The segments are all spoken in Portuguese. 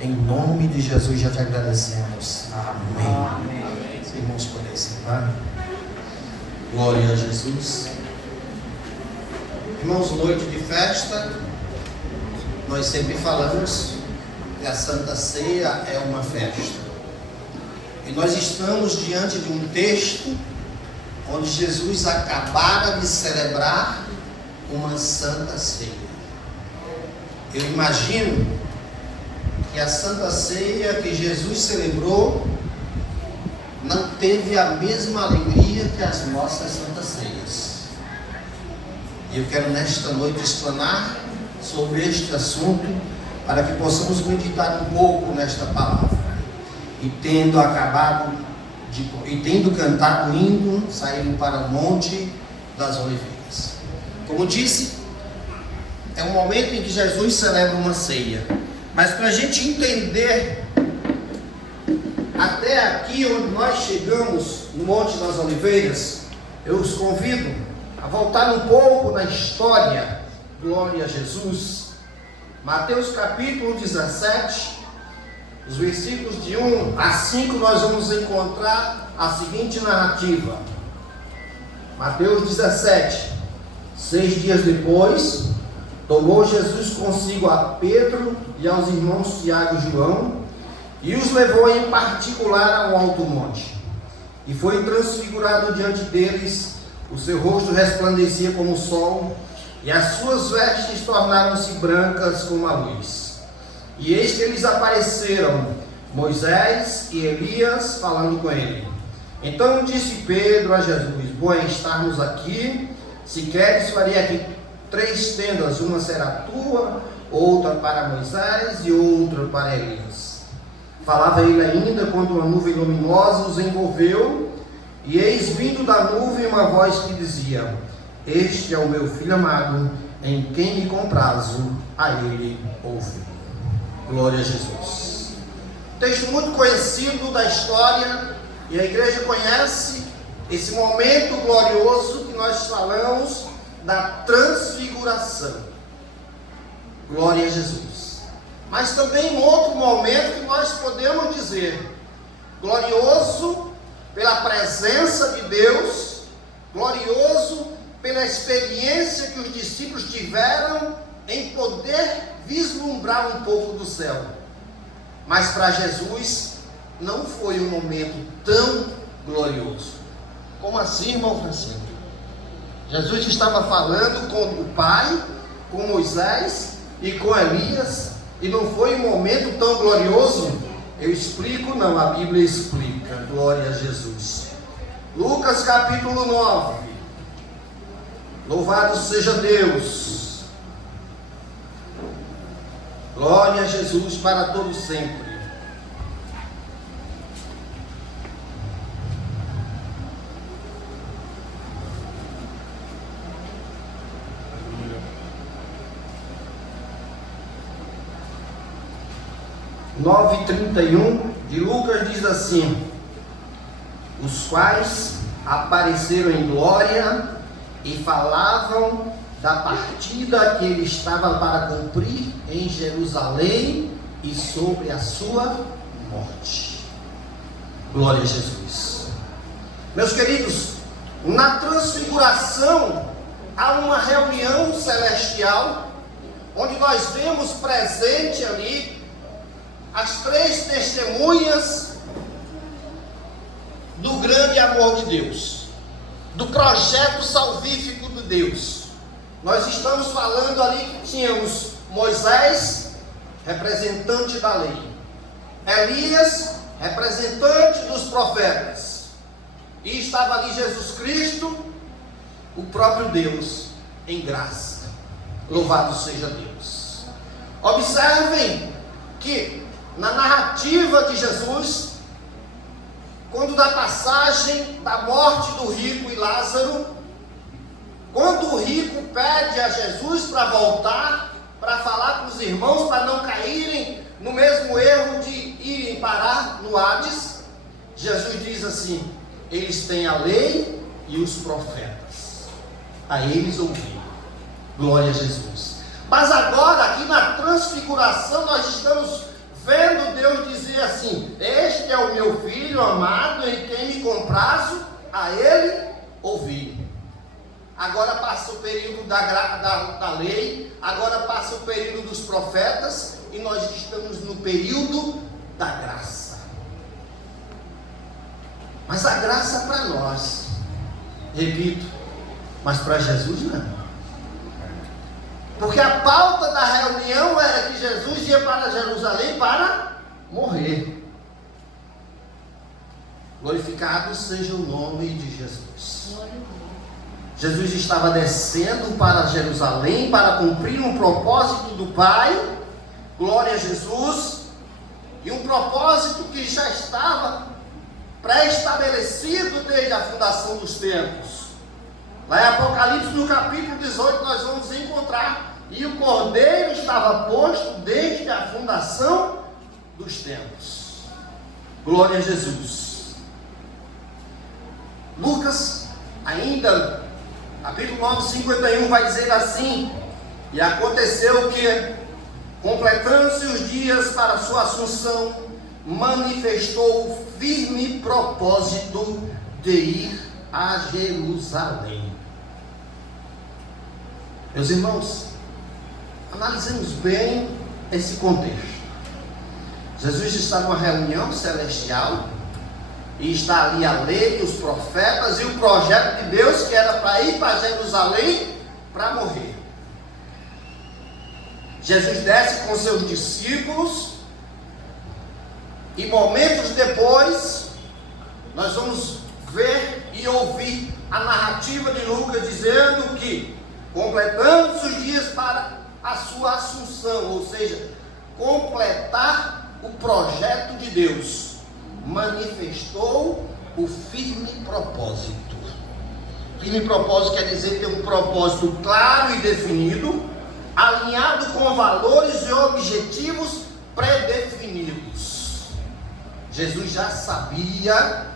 Em nome de Jesus já te agradecemos. Amém. Os irmãos podem sentar. Glória a Jesus. Irmãos, noite de festa, nós sempre falamos que a Santa Ceia é uma festa. E nós estamos diante de um texto onde Jesus acabara de celebrar uma Santa Ceia. Eu imagino que a Santa Ceia que Jesus celebrou não teve a mesma alegria que as nossas Santas Ceias. E eu quero nesta noite explanar sobre este assunto, para que possamos meditar um pouco nesta palavra. E tendo cantado o hino, saíram para o Monte das Oliveiras. Como disse, é um momento em que Jesus celebra uma ceia. Mas para a gente entender até aqui onde nós chegamos, no Monte das Oliveiras, eu os convido a voltar um pouco na história. Glória a Jesus. Mateus capítulo 17, os versículos de 1 a 5, nós vamos encontrar a seguinte narrativa. Mateus 17. 6 dias depois, tomou Jesus consigo a Pedro e aos irmãos Tiago e João, e os levou em particular ao alto monte. E foi transfigurado diante deles, o seu rosto resplandecia como o sol, e as suas vestes tornaram-se brancas como a luz. E eis que eles apareceram, Moisés e Elias, falando com ele. Então disse Pedro a Jesus: bom é estarmos aqui. Se queres, farei aqui 3 tendas, uma será tua, outra para Moisés e outra para Elias. Falava ele ainda quando uma nuvem luminosa os envolveu, e eis vindo da nuvem uma voz que dizia: este é o meu filho amado, em quem me comprazo, a ele ouvi. Glória a Jesus. Texto muito conhecido da história, e a igreja conhece esse momento glorioso que nós falamos da transfiguração. Glória a Jesus. Mas também um outro momento que nós podemos dizer glorioso pela presença de Deus, glorioso pela experiência que os discípulos tiveram em poder vislumbrar um pouco do céu. Mas para Jesus não foi um momento tão glorioso. Como assim, irmão Francisco? Jesus estava falando com o Pai, com Moisés e com Elias, e não foi um momento tão glorioso? Eu explico? Não, a Bíblia explica. Glória a Jesus. Lucas capítulo 9. Louvado seja Deus. Glória a Jesus para todos sempre. Aleluia. 9:31 de Lucas diz assim: os quais apareceram em glória e falavam da partida que ele estava para cumprir em Jerusalém e sobre a sua morte. Glória a Jesus. Meus queridos, na transfiguração há uma reunião celestial, onde nós vemos presente ali as 3 testemunhas do grande amor de Deus, do projeto salvífico de Deus. Nós estamos falando ali que tínhamos Moisés, representante da lei, Elias, representante dos profetas, e estava ali Jesus Cristo, o próprio Deus em graça. Louvado seja Deus. Observem que na narrativa de Jesus, quando da passagem da morte do rico e Lázaro, quando o rico pede a Jesus para voltar, para falar com os irmãos, para não caírem no mesmo erro de irem parar no Hades, Jesus diz assim: eles têm a lei e os profetas, a eles ouviram. Glória a Jesus. Mas agora, aqui na transfiguração, nós estamos vendo filho amado em quem me comprazo a ele ouvir. Agora passa o período da lei, agora passa o período dos profetas, e nós estamos no período da graça. Mas a graça para nós, repito, mas para Jesus não. Porque a pauta da reunião era que Jesus ia para Jerusalém para morrer. Glorificado seja o nome de Jesus. Jesus estava descendo para Jerusalém para cumprir um propósito do Pai. Glória a Jesus. E um propósito que já estava pré-estabelecido desde a fundação dos tempos. Lá em Apocalipse, no capítulo 18, nós vamos encontrar: e o Cordeiro estava posto desde a fundação dos tempos. Glória a Jesus. Lucas, ainda, capítulo 9, 51, vai dizer assim: e aconteceu que, completando-se os dias para sua assunção, manifestou o firme propósito de ir a Jerusalém. Meus irmãos, analisemos bem esse contexto. Jesus está numa reunião celestial, e está ali a lei, os profetas e o projeto de Deus, que era para ir para Jerusalém para morrer. Jesus desce com seus discípulos, e momentos depois nós vamos ver e ouvir a narrativa de Lucas dizendo que, completando os dias para a sua assunção, ou seja, completar o projeto de Deus, manifestou o firme propósito. Firme propósito quer dizer ter um propósito claro e definido, alinhado com valores e objetivos pré-definidos. Jesus já sabia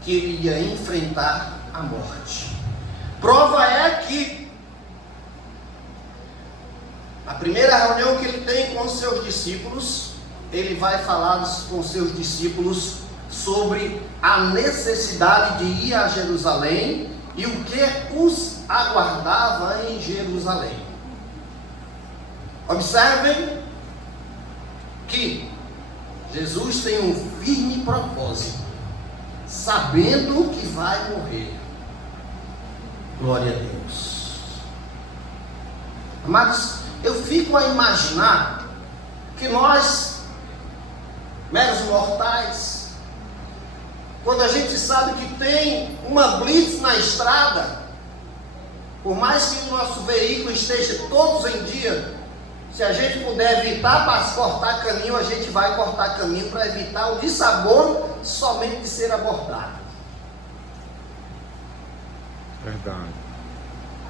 que ele ia enfrentar a morte. Prova é que a primeira reunião que ele tem com os seus discípulos, ele vai falar com seus discípulos sobre a necessidade de ir a Jerusalém e o que os aguardava em Jerusalém. Observem que Jesus tem um firme propósito, sabendo que vai morrer. Glória a Deus. Amados, eu fico a imaginar que nós, meros mortais, quando a gente sabe que tem uma blitz na estrada, por mais que o nosso veículo esteja todos em dia, se a gente puder evitar para cortar caminho, a gente vai cortar caminho para evitar o dissabor somente de ser abordado. Verdade.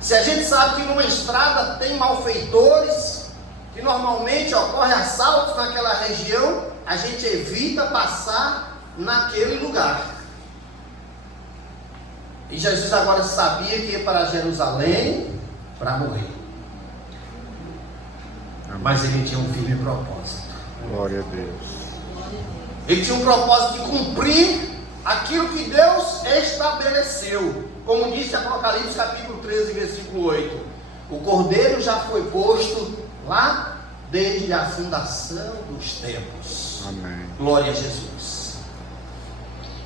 Se a gente sabe que numa estrada tem malfeitores, que normalmente ocorre assaltos naquela região, a gente evita passar naquele lugar. E Jesus agora sabia que ia para Jerusalém para morrer. Mas ele tinha um firme propósito. Glória a Deus. Ele tinha um propósito de cumprir aquilo que Deus estabeleceu. Como disse Apocalipse capítulo 13, versículo 8. O Cordeiro já foi posto lá desde a fundação dos tempos. Amém. Glória a Jesus.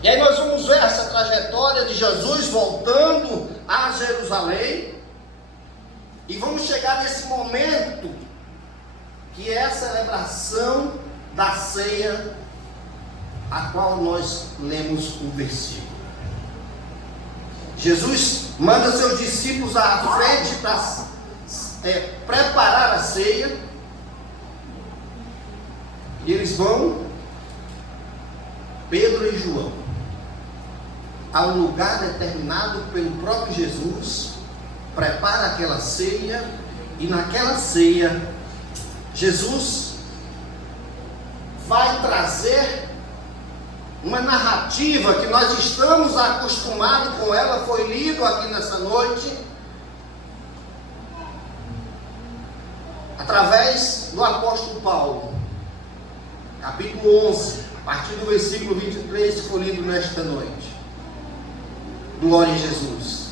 E aí nós vamos ver essa trajetória de Jesus voltando a Jerusalém. E vamos chegar nesse momento que é a celebração da ceia, a qual nós lemos o versículo. Jesus manda seus discípulos à frente para preparar a ceia. E eles vão, Pedro e João, a um lugar determinado pelo próprio Jesus, prepara aquela ceia, e naquela ceia, Jesus vai trazer uma narrativa que nós estamos acostumados com ela, foi lido aqui nessa noite, através do apóstolo Paulo, capítulo 11, a A partir do versículo 23 que foi lido nesta noite. Glória a Jesus.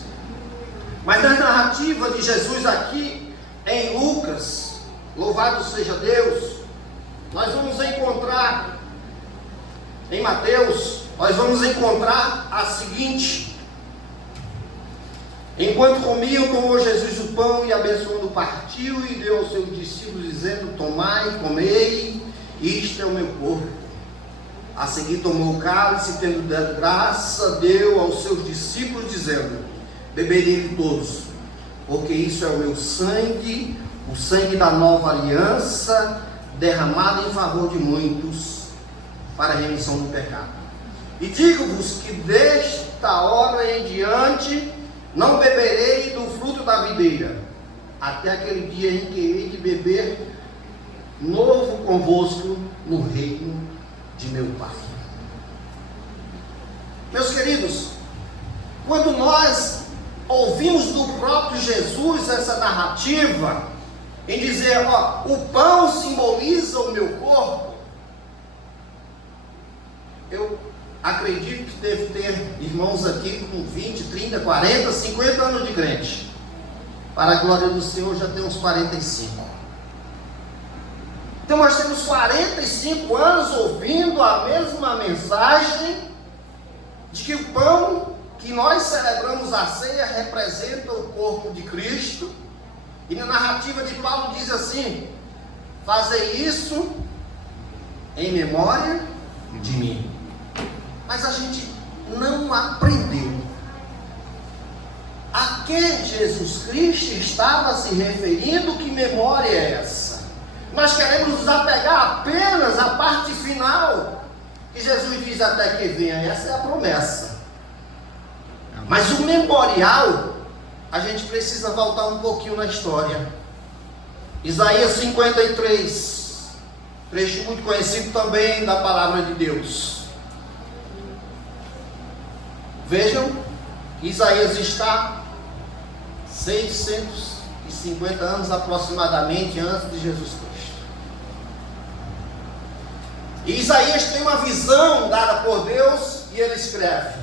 Mas na narrativa de Jesus aqui em Lucas, louvado seja Deus, nós vamos encontrar em Mateus, nós vamos encontrar a seguinte: enquanto comiam, tomou Jesus o pão e abençoando partiu e deu aos seus discípulos dizendo: tomai, comei, isto é o meu corpo. A seguir tomou o cálice, tendo dado graça, deu aos seus discípulos dizendo: bebei dele todos, porque isso é o meu sangue, o sangue da nova aliança, derramado em favor de muitos, para a remissão do pecado. E digo-vos que desta hora em diante não beberei do fruto da videira, até aquele dia em que hei de beber novo convosco no reino de meu Pai. Meus queridos, quando nós ouvimos do próprio Jesus essa narrativa, em dizer, o pão simboliza o meu corpo, eu acredito que deve ter irmãos aqui com 20, 30, 40, 50 anos de crente. Para a glória do Senhor já tem uns 45. Então nós temos 45 anos ouvindo a mesma mensagem de que o pão que nós celebramos a ceia representa o corpo de Cristo. E na narrativa de Paulo diz assim: fazei isso em memória de mim. Mas a gente não aprendeu a que Jesus Cristo estava se referindo. Que memória é essa? Nós queremos nos apegar apenas à parte final, que Jesus diz até que venha. Essa é a promessa. Mas o memorial, a gente precisa voltar um pouquinho na história. Isaías 53, trecho muito conhecido também da palavra de Deus. Vejam, Isaías está 650 anos aproximadamente antes de Jesus Cristo. E Isaías tem uma visão dada por Deus e ele escreve,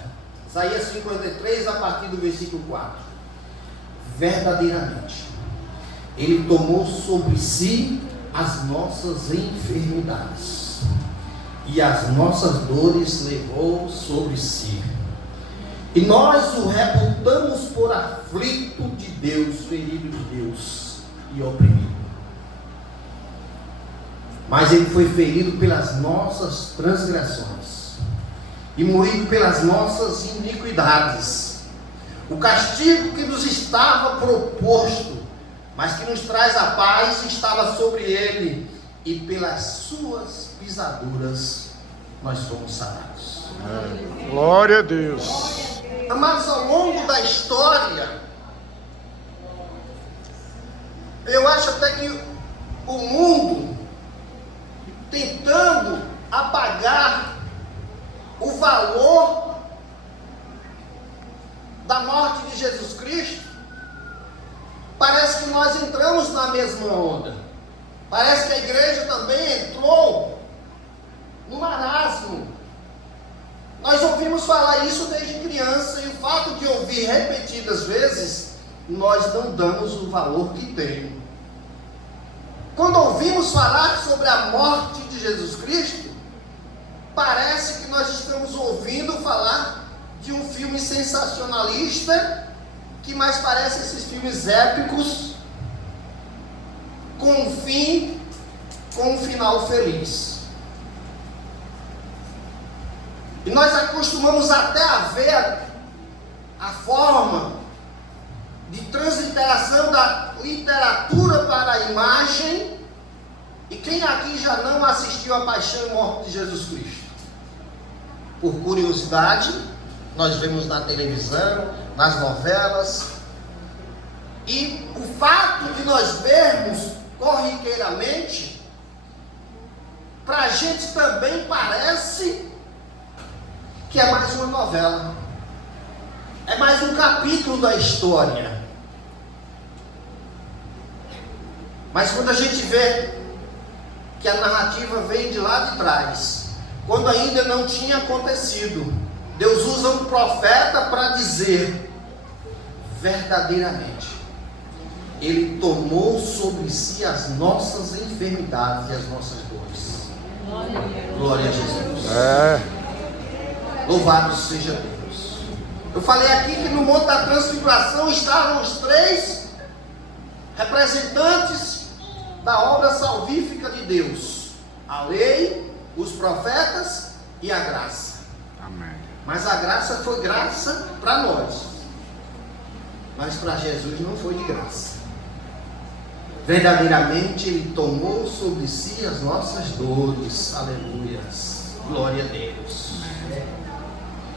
Isaías 53, a partir do versículo 4: verdadeiramente, ele tomou sobre si as nossas enfermidades, e as nossas dores levou sobre si. E nós o reputamos por aflito de Deus, ferido de Deus e oprimido. Mas ele foi ferido pelas nossas transgressões e moído pelas nossas iniquidades. O castigo que nos estava proposto, mas que nos traz a paz, estava sobre ele, e pelas suas pisaduras nós fomos sarados. Glória a Deus. Amados, ao longo da história, eu acho até que o mundo, tentando apagar o valor da morte de Jesus Cristo, parece que nós entramos na mesma onda. Parece que a igreja também entrou no marasmo. Nós ouvimos falar isso desde criança, e o fato de ouvir repetidas vezes, nós não damos o valor que tem. Quando ouvimos falar sobre a morte de Jesus Cristo, parece que nós estamos ouvindo falar de um filme sensacionalista, que mais parece esses filmes épicos, com um final feliz. E nós acostumamos até a ver a forma de transliteração da literatura para a imagem. E quem aqui já não assistiu a Paixão e Morte de Jesus Cristo? Por curiosidade, nós vemos na televisão, nas novelas. E o fato de nós vermos corriqueiramente, para a gente também parece que é mais uma novela, é mais um capítulo da história. Mas quando a gente vê que a narrativa vem de lá de trás, quando ainda não tinha acontecido, Deus usa um profeta para dizer: verdadeiramente, Ele tomou sobre si as nossas enfermidades e as nossas dores. Glória a Jesus. Louvado seja Deus. Eu falei aqui que no Monte da Transfiguração estavam os três representantes da obra salvífica de Deus: a lei, os profetas e a graça. Amém. Mas a graça foi graça para nós, mas para Jesus não foi de graça. Verdadeiramente Ele tomou sobre si as nossas dores. Aleluias. Glória a Deus.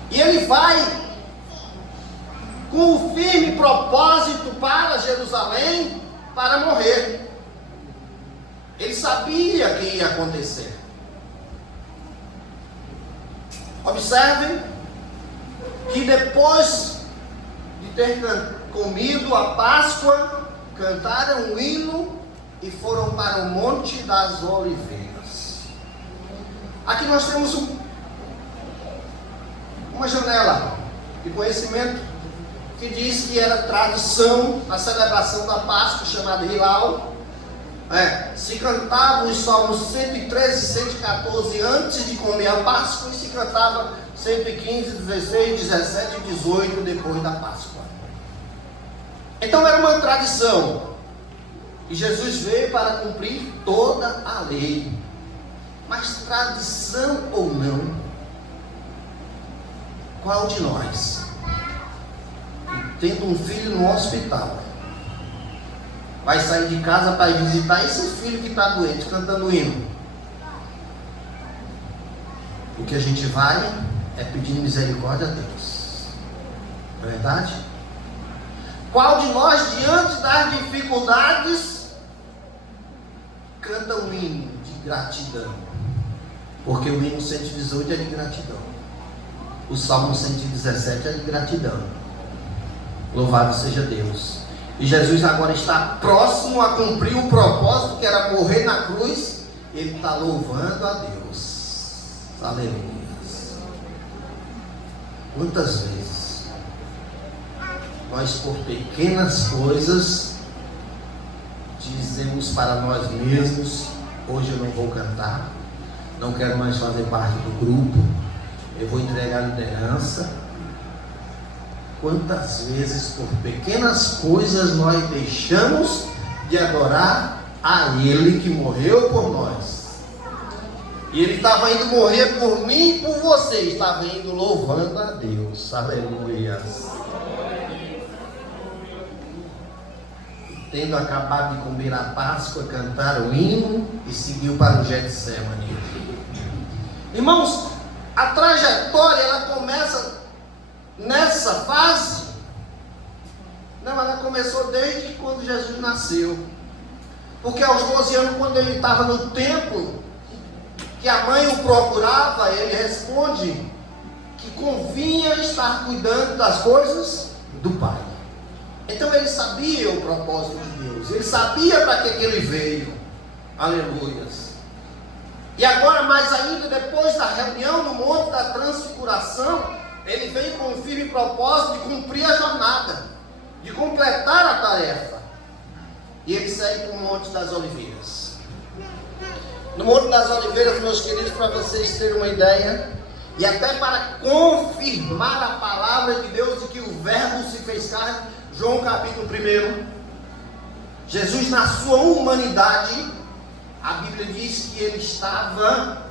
E Ele vai com o firme propósito para Jerusalém para morrer. Ele sabia que ia acontecer. Observem que depois de ter comido a Páscoa, cantaram um hino e foram para o Monte das Oliveiras. Aqui nós temos uma janela de conhecimento que diz que era tradição a celebração da Páscoa, chamada Hilal. Se cantavam os salmos 113 e 114 antes de comer a Páscoa, e se cantava 115, 16, 17 e 18 depois da Páscoa. Então era uma tradição, e Jesus veio para cumprir toda a lei. Mas tradição ou não, qual de nós, tendo um filho no hospital, vai sair de casa para ir visitar esse filho que está doente, cantando hino? O que a gente vai é pedindo misericórdia a Deus. Não é verdade? Qual de nós, diante das dificuldades, canta um hino de gratidão? Porque o hino 118 é de gratidão, o Salmo 117 é de gratidão. Louvado seja Deus. E Jesus agora está próximo a cumprir o propósito, que era morrer na cruz. Ele está louvando a Deus. Aleluia. Quantas vezes nós, por pequenas coisas, dizemos para nós mesmos: hoje eu não vou cantar, não quero mais fazer parte do grupo, eu vou entregar a liderança. Quantas vezes, por pequenas coisas, nós deixamos de adorar a Ele que morreu por nós? E Ele estava indo morrer por mim e por você, estava indo louvando a Deus. Aleluia. Tendo acabado de comer a Páscoa, cantaram o hino e seguiu para o Getsemane. Irmãos, a trajetória ela começa nessa fase. Não, ela começou desde quando Jesus nasceu. Porque aos 12 anos, quando ele estava no templo, que a mãe o procurava, ele responde que convinha estar cuidando das coisas do Pai. Então ele sabia o propósito de Deus, ele sabia para que ele veio. Aleluias. E agora, mais ainda, depois da reunião no Monte da Transfiguração, ele vem com o firme propósito de cumprir a jornada, de completar a tarefa. E ele segue para o Monte das Oliveiras. No Monte das Oliveiras, meus queridos, para vocês terem uma ideia, e até para confirmar a palavra de Deus de que o Verbo se fez carne, João capítulo 1, Jesus na sua humanidade, a Bíblia diz que ele estava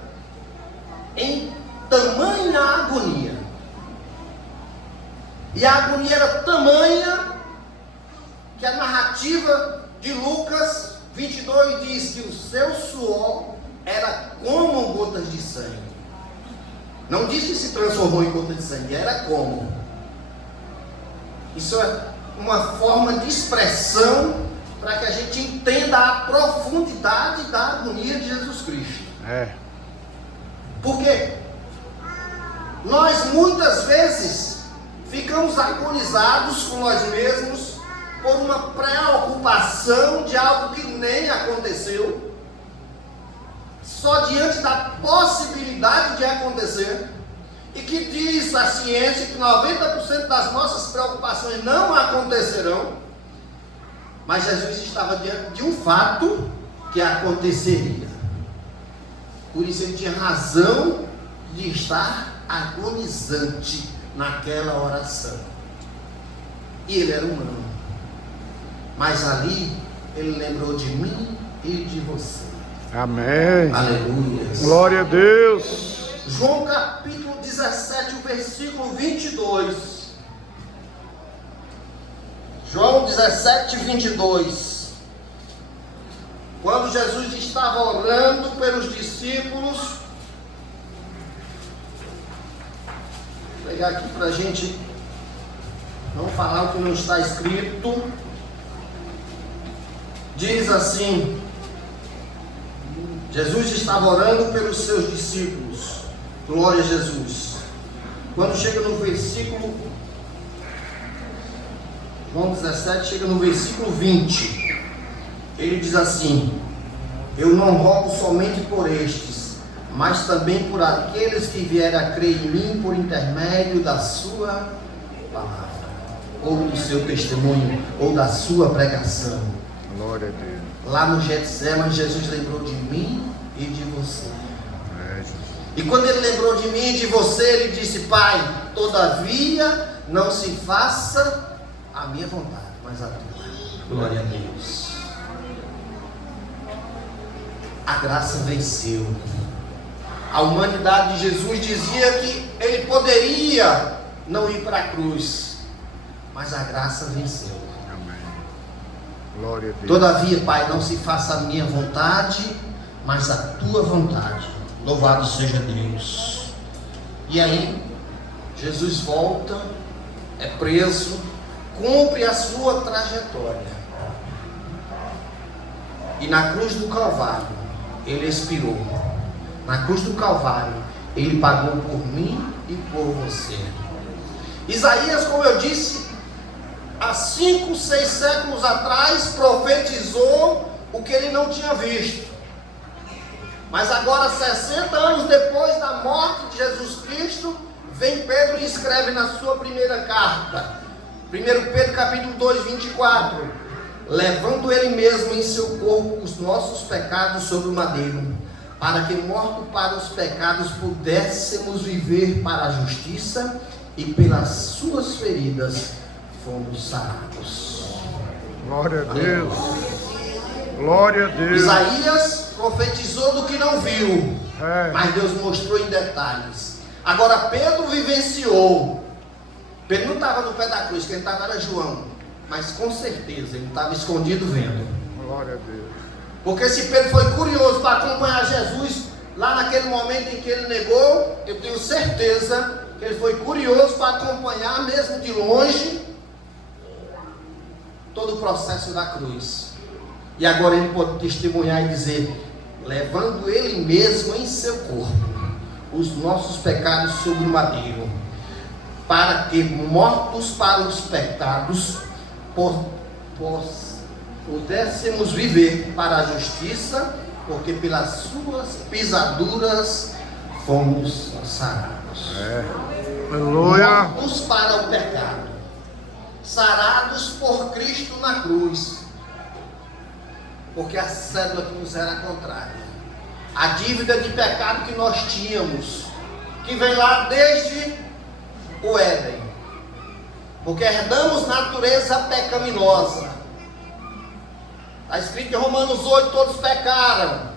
em tamanha agonia. E a agonia era tamanha que a narrativa de Lucas 22 diz que o seu suor era como gotas de sangue. Não diz que se transformou em gota de sangue, era como. Isso é uma forma de expressão para que a gente entenda a profundidade da agonia de Jesus Cristo. Porque nós muitas vezes ficamos agonizados com nós mesmos por uma preocupação de algo que nem aconteceu. só diante da possibilidade de acontecer, e que diz a ciência que 90% das nossas preocupações não acontecerão, mas Jesus estava diante de um fato que aconteceria. Por isso ele tinha razão de estar agonizante naquela oração. E ele era humano, mas ali ele lembrou de mim e de você. Amém. Aleluia. Glória a Deus. João capítulo 17, o versículo 22. João 17, 22. Quando Jesus estava orando pelos discípulos, vou pegar aqui para a gente não falar o que não está escrito. Diz assim: Jesus estava orando pelos seus discípulos. Glória a Jesus. Quando chega no versículo, João 17, chega no versículo 20, ele diz assim: eu não rogo somente por estes, mas também por aqueles que vierem a crer em mim por intermédio da sua palavra, ou do seu testemunho, ou da sua pregação. Glória a Deus. Lá no Getsemane, Jesus lembrou de mim e de você. E quando ele lembrou de mim e de você, ele disse: Pai, todavia não se faça a minha vontade, mas a tua. Glória a Deus. A graça venceu. A humanidade de Jesus dizia que ele poderia não ir para a cruz, mas a graça venceu. Amém. Glória a Deus. Todavia, Pai, não se faça a minha vontade, mas a tua vontade. Louvado seja Deus. E aí, Jesus volta, é preso, cumpre a sua trajetória. E na cruz do Calvário, ele expirou. Na cruz do Calvário, ele pagou por mim e por você. Isaías, como eu disse, há 5, 6 séculos atrás, profetizou o que ele não tinha visto. Mas agora, 60 anos depois da morte de Jesus Cristo, vem Pedro e escreve na sua primeira carta, 1 Pedro capítulo 2, 24, levando ele mesmo em seu corpo os nossos pecados sobre o madeiro, para que, morto para os pecados, pudéssemos viver para a justiça, e pelas suas feridas fomos sarados. Glória a Deus. Glória a Deus. Isaías profetizou do que não viu, mas Deus mostrou em detalhes. Agora Pedro vivenciou. Pedro não estava no pé da cruz, quem estava era João, mas com certeza ele estava escondido vendo. Glória a Deus. Porque se Pedro foi curioso para acompanhar Jesus lá naquele momento em que ele negou, eu tenho certeza que ele foi curioso para acompanhar, mesmo de longe, todo o processo da cruz. E agora ele pode testemunhar e dizer: levando ele mesmo em seu corpo os nossos pecados sobre o madeiro, para que, mortos para os pecados, pudéssemos viver para a justiça, porque pelas suas pisaduras fomos sarados. Aleluia. Mortos para o pecado, sarados por Cristo na cruz, porque a cédula que nos era contrária, a dívida de pecado que nós tínhamos, que vem lá desde o Éden, porque herdamos natureza pecaminosa. Está escrito em Romanos 8: todos pecaram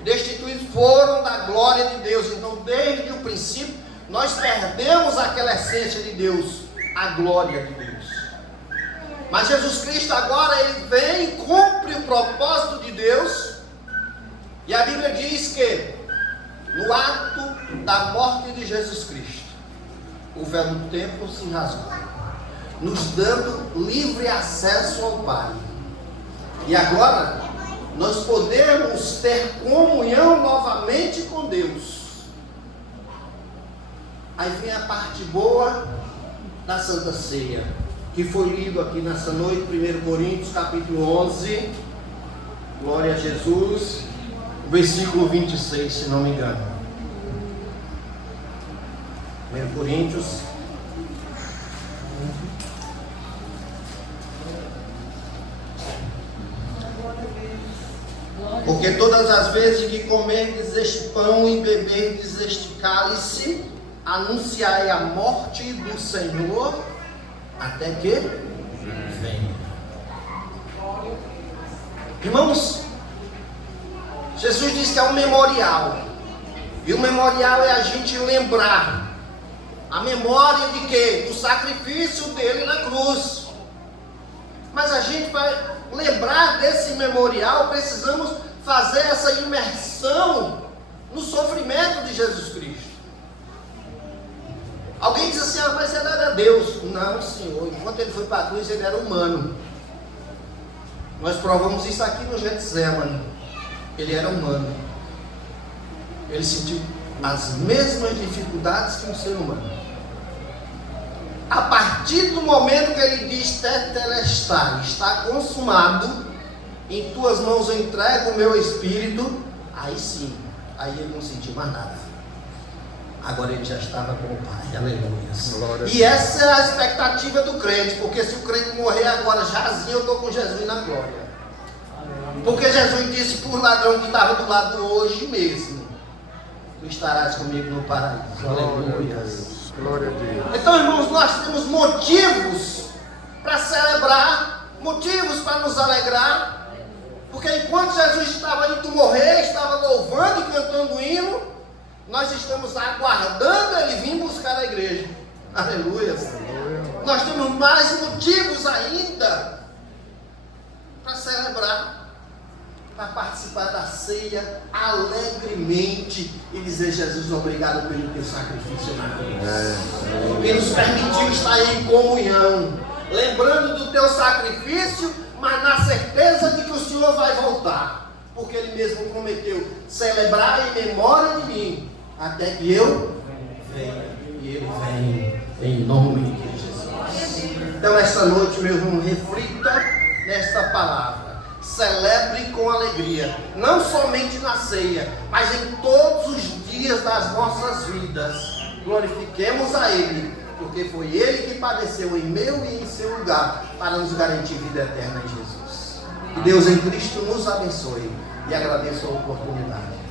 e destituídos foram da glória de Deus. Então, desde o princípio, nós perdemos aquela essência de Deus, a glória de Deus. Mas Jesus Cristo agora, ele vem e cumpre o propósito de Deus. E a Bíblia diz que no ato da morte de Jesus Cristo, o véu do templo se rasgou, nos dando livre acesso ao Pai. E agora nós podemos ter comunhão novamente com Deus. Aí vem a parte boa da Santa Ceia, que foi lido aqui nessa noite, 1 Coríntios capítulo 11, glória a Jesus, versículo 26, se não me engano. 1 Coríntios. Porque todas as vezes que comerdes este pão e beberdes este cálice, anunciai a morte do Senhor até que venha. Irmãos, Jesus disse que é um memorial. E o memorial é a gente lembrar a memória de quê? Do sacrifício dele na cruz. Mas a gente vai lembrar desse memorial, precisamos fazer essa imersão no sofrimento de Jesus Cristo. Alguém diz assim, mas ele era Deus. Não, Senhor, enquanto ele foi para a cruz, ele era humano. Nós provamos isso aqui no Getsemane. Ele era humano. Ele sentiu as mesmas dificuldades que um ser humano. A partir do momento que ele diz tetelestai, está consumado, em tuas mãos eu entrego o meu espírito, aí sim, aí ele não sentiu mais nada. Agora ele já estava com o Pai, aleluia. E essa é a expectativa do crente, porque se o crente morrer agora jazinho, eu estou com Jesus na glória. Porque Jesus disse para o ladrão que estava do lado hoje mesmo: tu estarás comigo no paraíso, aleluia. Glória a Deus. Então, irmãos, nós temos motivos para celebrar, motivos para nos alegrar, porque enquanto Jesus estava indo morrer, estava louvando e cantando hino, nós estamos aguardando ele vir buscar a igreja. Aleluia. Nós temos mais motivos ainda para celebrar, para participar da ceia alegremente e dizer: Jesus, obrigado pelo teu sacrifício na cruz, que nos permitiu estar em comunhão, lembrando do teu sacrifício, mas na certeza de que o Senhor vai voltar, porque ele mesmo prometeu celebrar em memória de mim até que eu venha. E ele vem em nome de Jesus. Então essa noite, meu irmão, reflita nesta palavra. Celebre com alegria, não somente na ceia, mas em todos os dias das nossas vidas. Glorifiquemos a Ele, porque foi Ele que padeceu em meu e em seu lugar, para nos garantir vida eterna em Jesus. Que Deus em Cristo nos abençoe, e agradeço a oportunidade.